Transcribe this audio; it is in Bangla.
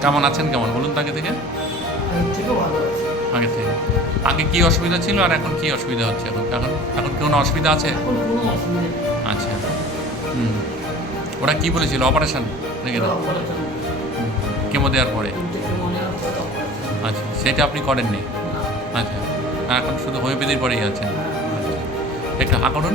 কেমন আছেন, কেমন বলুন তো আগে থেকে? আগের থেকেও ভালো আছে। আগে থেকে আগে কি অসুবিধা ছিল আর এখন কি অসুবিধা হচ্ছে? এখন এখন এখন কোনো অসুবিধা আছে? এখন কোনো অসুবিধা নেই। আচ্ছা। হুম। ওরা কি বলেছিল, অপারেশন নাকি না? অপারেশন কেমো দেওয়ার পরে? 3টে কেমো নেওয়ার পরে অপারেশন। আচ্ছা, সেটা আপনি করেননি? না। আচ্ছা, এখন শুধু হোমিওপ্যাথির পরেই আছেন? আচ্ছা, একটু হাঁ করুন।